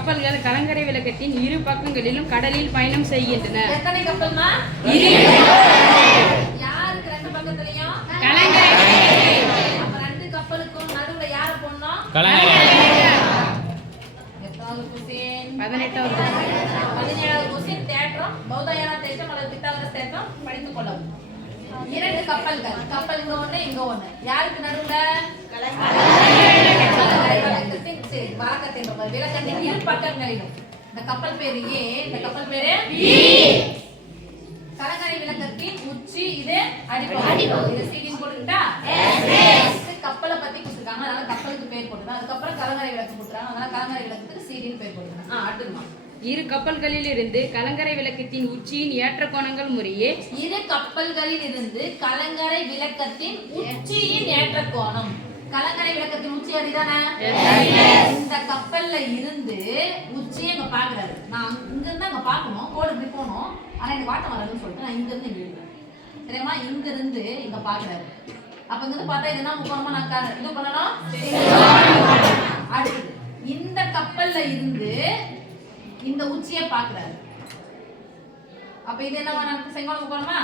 கப்பல்கள் கலங்கரை விளக்கத்தின் இரு பக்கங்களிலும் கடலில் பயணம் செய்கின்றன. எத்தனை கப்பல்மா? யாருக்கு ரெண்டு பக்கத்துலயும்? கலங்கரை. அப்ப ரெண்டு கப்பலுக்கும் நடுவுல யாரை போடணும்? எத்தனாவது கொஸ்டின்? 18வது. 17வது கொஸ்டின். தேற்றம் பௌதாயன தேற்றம் அல்லது பித்தாகரஸ் தேற்றம் படித்துக் கொள்ளவும். இரண்டு கப்பல்கள், கப்பலுங்க ஒண்ணு இங்க ஒண்ணு, யாருக்கு நடுவுல? விளக்கத்தின் இரு பக்கங்களிலும். இந்த கப்பல் பேரு ஏ, இந்த கப்பல் பேரு பி. கலங்கரை விளக்கத்தின் உச்சி இது அடிப்பகுதி. இது சீலிங் போட்டுக்கிட்டா கப்பலை பத்தி கொடுத்துருக்காங்க, அதனால கப்பலுக்கு பேர் போட்டுருக்காங்க. அதுக்கப்புறம் கலங்கரை விளக்கு கொடுத்துருக்காங்க, அதனால கலங்கரை விளக்கத்துக்கு சீலிங் பேர் போட்டுருக்காங்க. அடுத்துமா இரு கப்பல்களில் இருந்து கலங்கரை விளக்கத்தின் உச்சியின் ஏற்ற கோணங்கள் முறையே. இரு கப்பல்களில் இருந்து கலங்கரை விளக்கத்தின் உச்சியின் ஏற்ற கோணம். கலங்கரை விளக்கத்தின் உச்சி அதுதானே? இந்த கப்பல்ல இருந்து உச்சியை அங்க பாக்குறாரு. நான் இங்க இருந்து அங்க பாக்கணும், கோடு இப்படி போகணும், ஆனா எனக்கு வாட்டம் வராதுன்னு சொல்லிட்டு நான் இங்க இருந்து இங்க எழுதுறேன். தெரியுமா? இங்க இருந்து இங்க பாக்குறாரு. அப்ப இங்க இருந்து பார்த்தா இதுனா முக்கியமா நான் இது பண்ணணும். அடுத்து இந்த கப்பல்ல இருந்து இந்த உச்சியை பாக்குறாரு. அப்ப இது என்ன நமக்கு செங்கோண முக்கோணமா?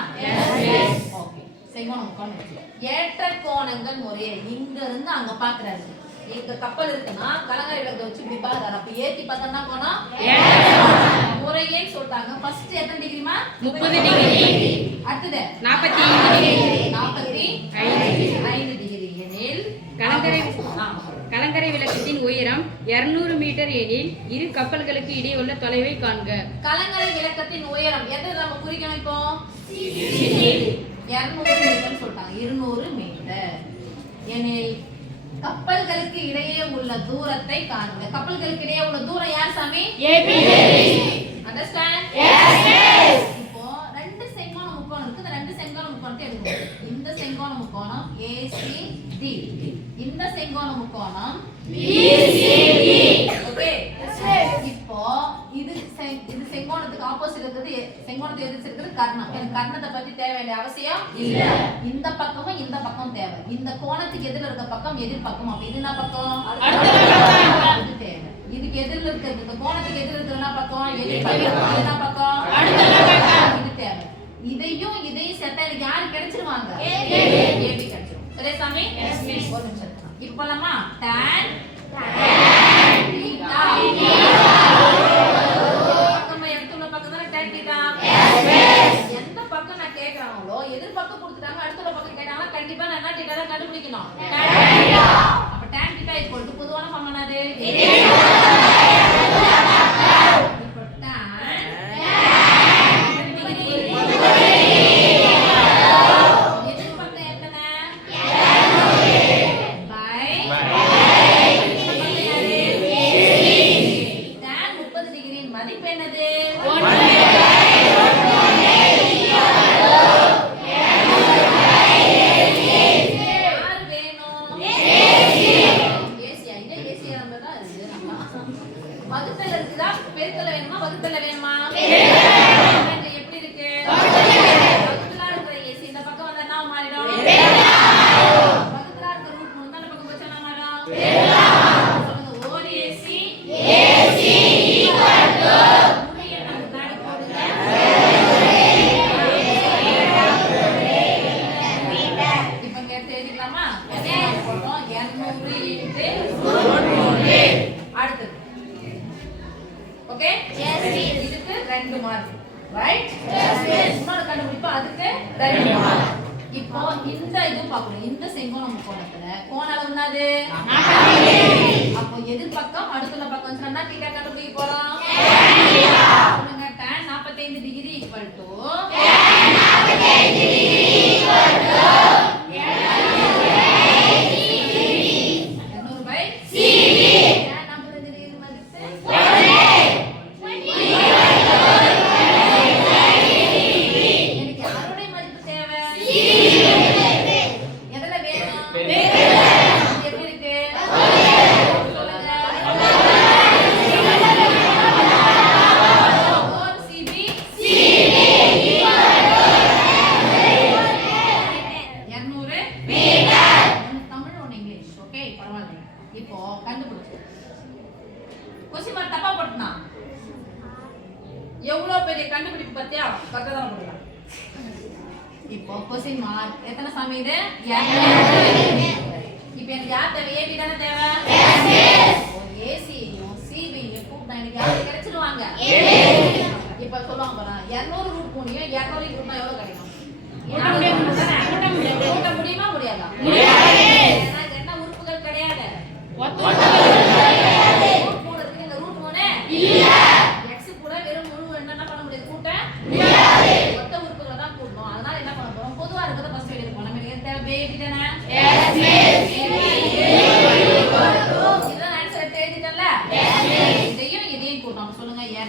ஓகே, செங்கோண முக்கோணம். ஏற்ற கோணங்கள் முறையே இங்க இருந்து அங்க பாக்குறாரு. எங்க கப்பல் இருக்குன்னா கலங்கரை விளக்க வச்சு இப்படி பாக்குறாரு. அப்ப ஏத்தி பார்த்தா கோணம் முறையே சொல்றாங்க. ஃபர்ஸ்ட் எத்தனை டிகிரிமா? 30 டிகிரி. அடுத்து 45 டிகிரி எனில் கலங்கரை விளக்கத்தின் உயரம் 200 மீட்டர் எனில் இரு கப்பல்களுக்கு இடையே உள்ள தொலைவை காண்க. கலங்கரை விளக்கத்தின் உயரம் எதை நம்ம குறிக்கணும்? இப்போ 200 மீட்டர் சொல்றாங்க. 200 மீட்டர் எனில் கப்பல்களுக்கு இடையே உள்ள தூரத்தை காண்க. கப்பல்களுக்கு இடையே உள்ள தூரம் யார் சாமி? ஏபி. அண்டர்ஸ்டாண்ட்? எஸ். இப்போ ரெண்டு செங்கோண முக்கோணம் இருக்கு. இந்த ரெண்டு செங்கோண முக்கோணத்தை எடுக்கணும். இந்த செங்கோண முக்கோணம் ஏசிடி, இந்த செங்கோண முக்கோணம் பிசிடி. ஓகே, இப்போ இது செங்கோணத்துக்கு ஆப்போசிட் இருக்குது. செங்கோணத்தை எதிர்த்து இருக்குது கர்ணம். எனக்கு கர்ணத்தை பத்தி தேவை வேண்டிய அவசியம் இல்ல. இந்த பக்கமும் இந்த பக்கம் தேவை. இந்த கோணத்துக்கு எதிரில் இருக்க பக்கம் எதிர் பக்கம். அப்ப இது என்ன பக்கம்? இது தேவை. இதுக்கு எதிரில் இருக்கிறது, இந்த கோணத்துக்கு எதிரில் இருக்கிற என்ன பக்கம்? எதிர் பக்கம். என்ன பக்கம்? இது தேவை. இதையும் சேர்த்தா எனக்கு யாரு கிடைச்சிருவாங்க? ஏபி கிடைச்சிரும். சரி சாமி? Yes miss. ஒரு நிமிஷம். இப்போ நம்ம tan theta பக்கம் எடுத்துள்ள பக்கம் தான tan theta. எஸ். எந்த பக்கம் நான் கேக்குறாங்களோ எதிர் பக்கம் கொடுத்துட்டாங்க, அடுத்துள்ள பக்கம் கேட்டாங்கன்னா கண்டிப்பா நான் என்ன theta தான் கண்டுபிடிக்கணும். tan theta. அப்ப tan theta பொதுவான ஃபார்ம் என்னது? இப்போ tan வகுத்தல் இருக்குதா? பெருக்கல் வேணுமா? வகுத்தல் வேணுமா? எப்படி இருக்கு? வகுத்தலா இருக்கிற ஏசி இந்த பக்கம் வந்தா என்ன மாறிடும்? வகுத்தலா இருக்கிற ரூட் 3 அந்த பக்கம் போச்சா என்ன மாறிடும்? சொல்லுங்க. ஓட் ஏசி முறையை நம்ம முன்னாடி போடுங்க. இப்போ இங்க எடுத்து எழுதிக்கலாமா? போடுறோம் 200 × √3. அடுத்து ஓகே? Yes miss. இதுக்கு 2 மார்க். ரைட்? Yes miss. இன்னொரு கண்டுபிடிப்பு அதுக்கு 2 மார்க். இப்போ இந்த இது பார்க்கணும். இந்த செங்கோண முக்கோணத்துல கோண அளவு என்னது? 45 டிகிரி. அப்போ எதிர் பக்கம் அடுத்துள்ள பக்கம் சொன்னா θ கண்டுபிடிக்க போறோம். சொல்லுங்க. tan 45 degree = tan 45 degree = 200/CD. tan 45 degree மதிப்பு எனக்கு யாருடைய மதிப்பு தேவை? எதுல வேணும்? எப்படி இருக்கு? சொல்லுங்க. தப்பா போட்டுனா எவ்வளவு பெரிய கண்டுபிடிப்பு பத்தியா கரெக்டா தான் போடலாம். இப்போ கொஸ்டின் மார்க் எத்தனை சாமி இது? 200. இப்போ எனக்கு யார் தேவை? ஏபி தானே தேவை? ஏசி சிபி கூப்பிட்டா எனக்கு யார் கிடைச்சிடுவாங்க? இப்போ சொல்லுவாங்க பாருங்க 200 ரூட் போனியும் 200 ரூட்னா எவ்வளவு கிடைக்கும்? கூட்ட முடியுமா முடியாதா? என்ன உறுப்புகள் கிடையாது. ரூட் போடுறதுக்கு இந்த ரூட் போனே இல்ல. எக்ஸ் கூட வெறும் முழு என்ன பண்ண முடியாது கூட்ட முடியாது. மொத்த உறுப்புகளை தான் கூட்டணும். அதனால என்ன பண்ண போறோம்? பொதுவா இருக்கிறத ஃபர்ஸ்ட் எழுதிப்போம். நம்ம என்ன தேவை? பேபி தானே? Yes miss. இதான் ஆன்சர் எழுதிட்டல? Yes miss. இதையும் கூட்டணும். சொல்லுங்க 200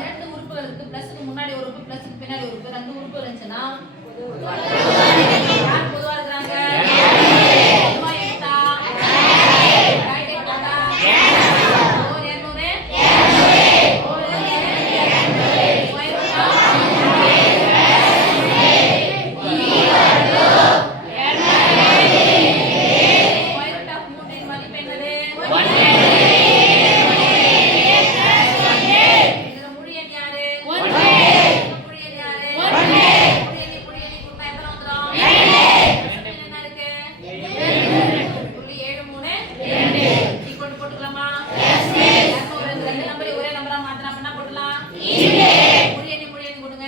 இரண்டு உறுப்புகளுக்கு பிளஸ்க்கு முன்னாடி ஒரு உறுப்பு பிளஸ்க்கு பின்னாடி ஒரு உறுப்பு ரெண்டு உறுப்பு இருந்துச்சுன்னா யார் பொதுவா இருக்காங்க? பொதுவா எடுத்தா ரைட் எடுத்தா ஓர் 200 ஓர் 200 ஸ்கொயர் ரூட்டா ஸ்கொயர் ரூட் ஆஃப் 3 இன் மதிப்பு என்னது? 1. இதுல முழு எண் யாரு? 1. முழு எண் யாரு? 1. முழு எண் கூட்டினா எத்தனை வந்துரும்? 2. என்ன இருக்கு? 0.73 ஈக்குவல் போட்டுக்கலாமா? Yes miss. 200 ரெண்டு நம்பரை ஒரே நம்பரா மாத்தினா பண்ணா போடலாம். முழு எண் கொடுங்க.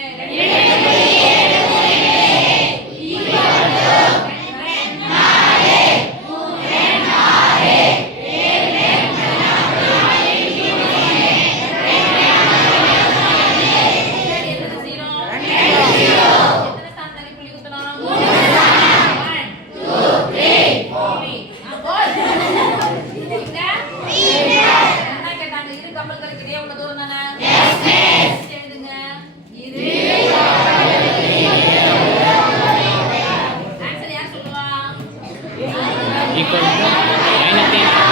1 =